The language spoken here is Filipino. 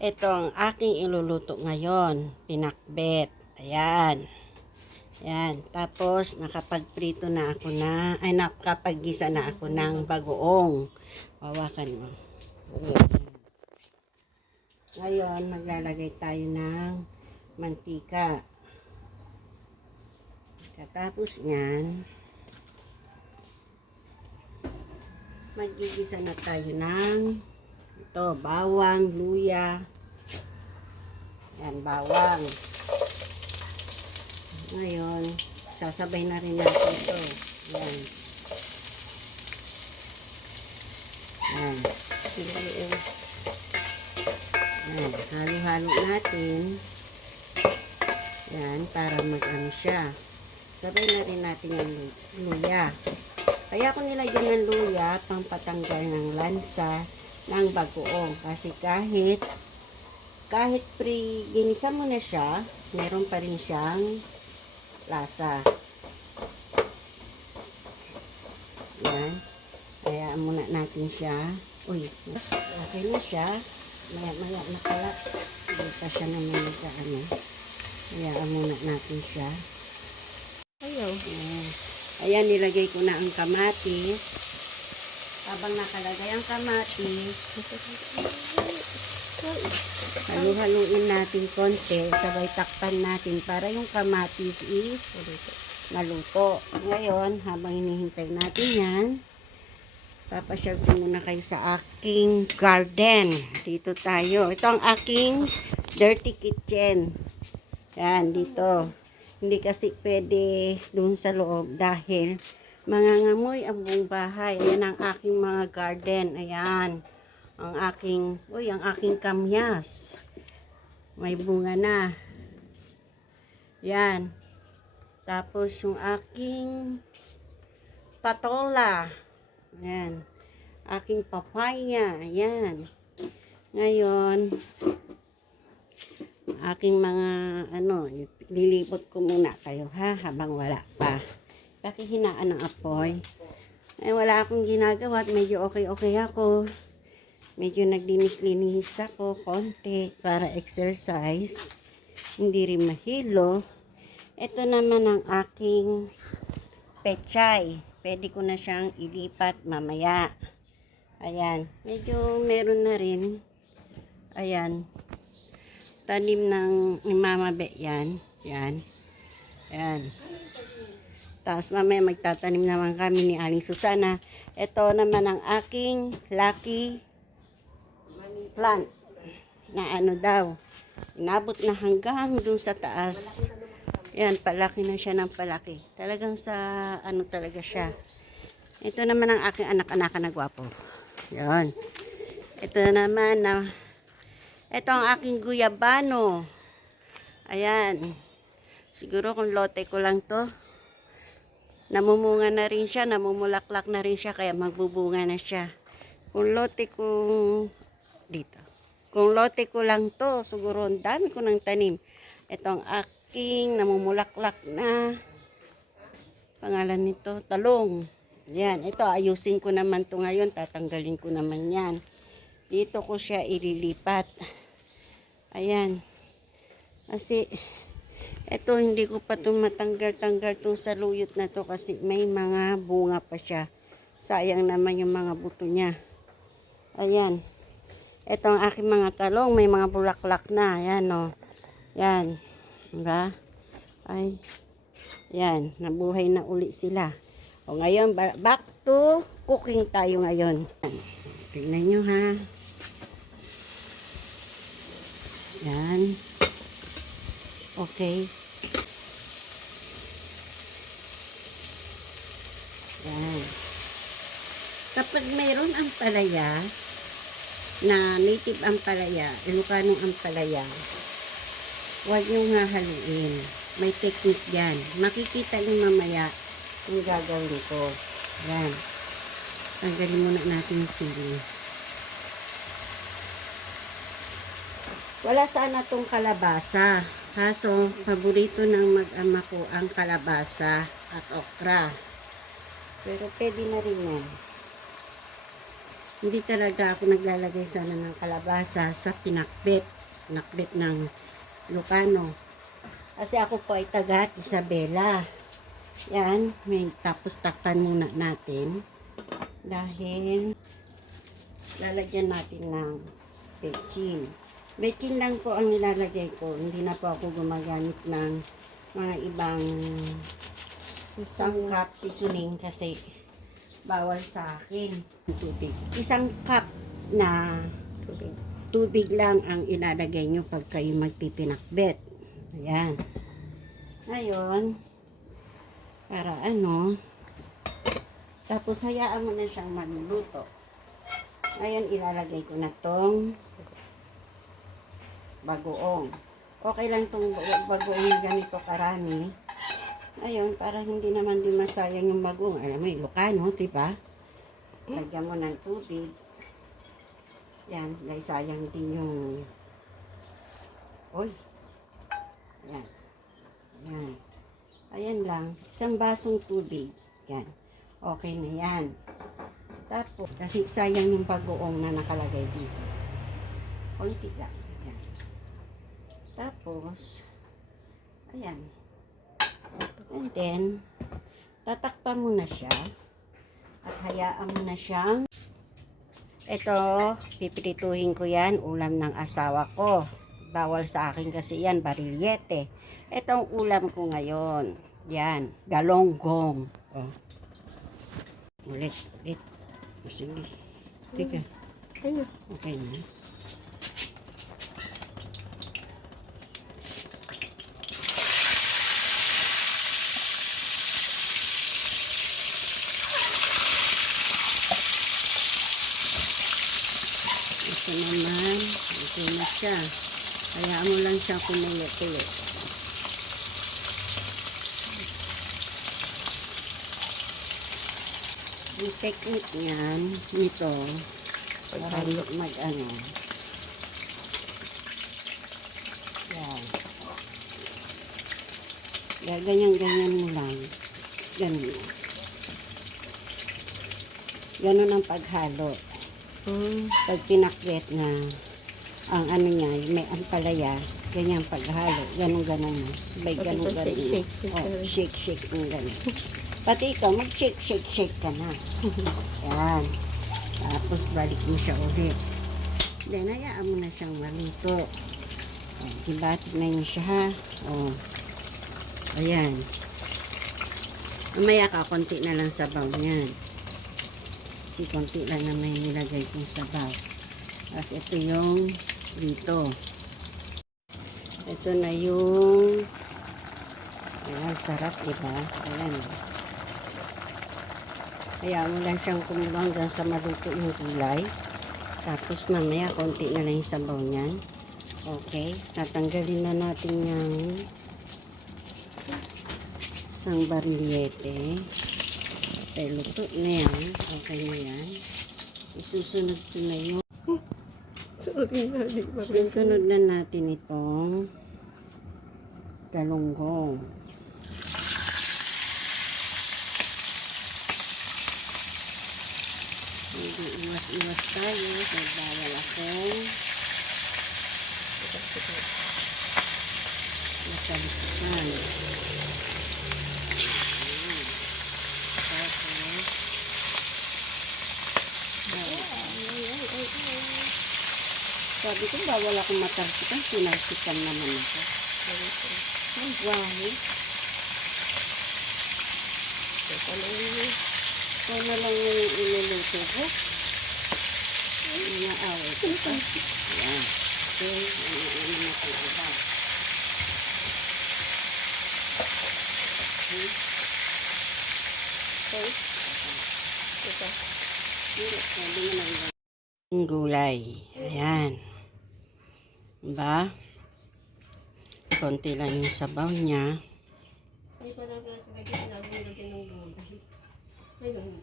Ito ang aking iluluto ngayon. Pinakbet. Ayan. Ayan. Tapos, nakapagprito na ako nakapagisa na ako ng bagoong. Hawakan mo. Ngayon, maglalagay tayo ng mantika. Katapos niyan, magigisa na tayo ng bawang, luya. Yan, bawang. Ngayon, sasabay na rin natin ito. Yan. Yan. Yan. Halo-halo natin. Yan, para mag-ano siya. Sabay na rin natin yung luya. Kaya ko nilagyan ng luya, pang patanggal ng lansa ng bagoong. Kasi kahit ginisa mo na siya, meron pa rin siyang lasa. Yan. Kaya muna natin siya. Uy, okay na siya. Maya na pala. Hindi pa siya naman nagkaano. Kaya muna natin siya. Ayaw. Ayan, nilagay ko na ang kamatis. Habang nakalagay ang kamatis, halu-haluin natin konti, sabay takpan natin para yung kamatis is naluto. Ngayon, habang hinihintay natin yan, papasyal ko muna kayo sa aking garden. Dito tayo. Ito ang aking dirty kitchen. Yan, dito. Hindi kasi pwede dun sa loob dahil mangangamoy ang buong bahay. Ayan ang aking mga garden. Ayan. Ang aking kamyas. May bunga na. Yan. Tapos yung aking patola. Ayan. Aking papaya. Ayan. Ngayon, aking mga lilipot ko muna kayo habang wala pa. Pakihinaan ng apoy. Ay, wala akong ginagawa at medyo okay ako. Medyo naglinis-linis ako konti para exercise. Hindi rin mahilo. Ito naman ang aking pechay. Pwede ko na siyang ilipat mamaya. Ayan. Medyo meron na rin. Ayan. Tanim ng Mama Be yan. Yan. Yan. Tapos mamaya magtatanim naman kami ni Aling Susana. Ito naman ang aking lucky plant. Na inabot na hanggang dun sa taas. Yan, palaki na siya ng palaki. Talagang sa talaga siya. Ito naman ang aking anak-anakan na gwapo. Yan. Ito naman ito ang aking guyabano. Ayan. Siguro kung lote ko lang to. Namumunga na rin siya, namumulaklak na rin siya, kaya magbubunga na siya. Kung lote ko lang to, siguro ang dami ko ng tanim. Ito ang aking namumulaklak na, pangalan nito, talong. Yan, ito ayusin ko naman to ngayon, tatanggalin ko naman yan. Dito ko siya ililipat. Ayan. Kasi, ito hindi ko pa itong matanggal-tanggal itong saluyot na to kasi may mga bunga pa siya. Sayang naman yung mga buto niya. Ayan. Ito ang aking mga talong. May mga bulaklak na. Ayan o. Yan. Diba? Ay. Yan. Nabuhay na uli sila. O ngayon, back to cooking tayo ngayon. Tingnan nyo ha. Yan. Okay. Yan. Kapag mayroon ang palaya, na native ang palaya, Ilocano ang palaya, huwag niyong hahaluin. May technique yan. Makikita niyo mamaya yung gagawin ko. Yan. Tanggalin muna natin yung sili. Wala sana tong kalabasa. Kaso, paborito ng mag-ama ko ang kalabasa at okra. Pero pwede na rin yan. Hindi talaga ako naglalagay sana ng kalabasa sa pinakbet. Pinakbet ng Lucano. Kasi ako po ay taga Isabela. Yan, may tapos takpan muna natin. Dahil lalagyan natin ng bechin. Bechin lang po ang nilalagay ko. Hindi na po ako gumagamit ng mga ibang sangkap, seasoning kasi bawal sa akin. Tubig. Isang cup na tubig lang ang ilalagay nyo pag kayo magpipinakbet. Ayan. Ngayon, para ano, tapos hayaan mo na siyang magluluto. Ngayon, ilalagay ko na tong bagoong. Okay lang tong bagoong na ganito karami. Ayun, para hindi naman din masayang yung bagoong. Alam mo, Ilocano, diba? Lagyan mo ng tubig. Yan, dahil sayang din yung... Uy! Yan. Yan. Ayan lang. Isang basong tubig. Yan. Okay na yan. Tapos, kasi sayang yung bagoong na nakalagay dito. Konti lang. Yan. Tapos, ayan. And then, tatakpan mo na siya. At hayaan mo na siyang ito, pipirituhin ko yan, ulam ng asawa ko. Bawal sa akin kasi yan, barilyete. Itong ulam ko ngayon, yan, galonggong. Oh. Ulit. Sige. Tika. Okay na. Ito naman, ito na siya. Hayaan mo lang siya kumulo-kulo. Yung technique niyan, nito, para mag-ano. Yan. Ganyan-ganyan mo lang. Ganun. Ganun ang paghalo. Pag pinakbet na ang ano niya, may ampalaya, ganyan paghalo, ganun-ganun mo. By ganun-ganun. Oh, shake mo ganun. Pati ikaw, mag-shake ka na. Yan. Tapos balik mo siya ulit. Then, hayaan mo na siyang maluto. Oh, diba? Tignan niyo siya ha. Oh. Ayan. Mamaya ka, konti na lang sabaw niyan. Kasi konti lang na may nilagay kong sabaw. Tapos ito yung dito. Ito na yung ayan, sarap diba? Ayan. Kaya mo lang siyang kumulo hanggang sa maluto yung gulay. Tapos mamaya konti na lang yung sabaw niyan. Okay. Tatanggalin na natin yung isang barilyete. Okay, luto na yan. Okay na yan. Isusunod ko na yung susunod na natin itong galunggong. Hindi iwas-iwas tayo. Nagbawal akong masalisipan. Sabi ko, bawal akong matalsikan. Sinalsikan naman ako. Ay, wow. Ito na lang yung iluluto ko. Inaaway ko pa. Ayan. Okay. Ano na ito iba. Yung gulay. Ayan. Diba? Konti lang yung sabaw niya. Ay, pa lang pala sa lagyan, sinabi nilagyan ng gulay. Ayun.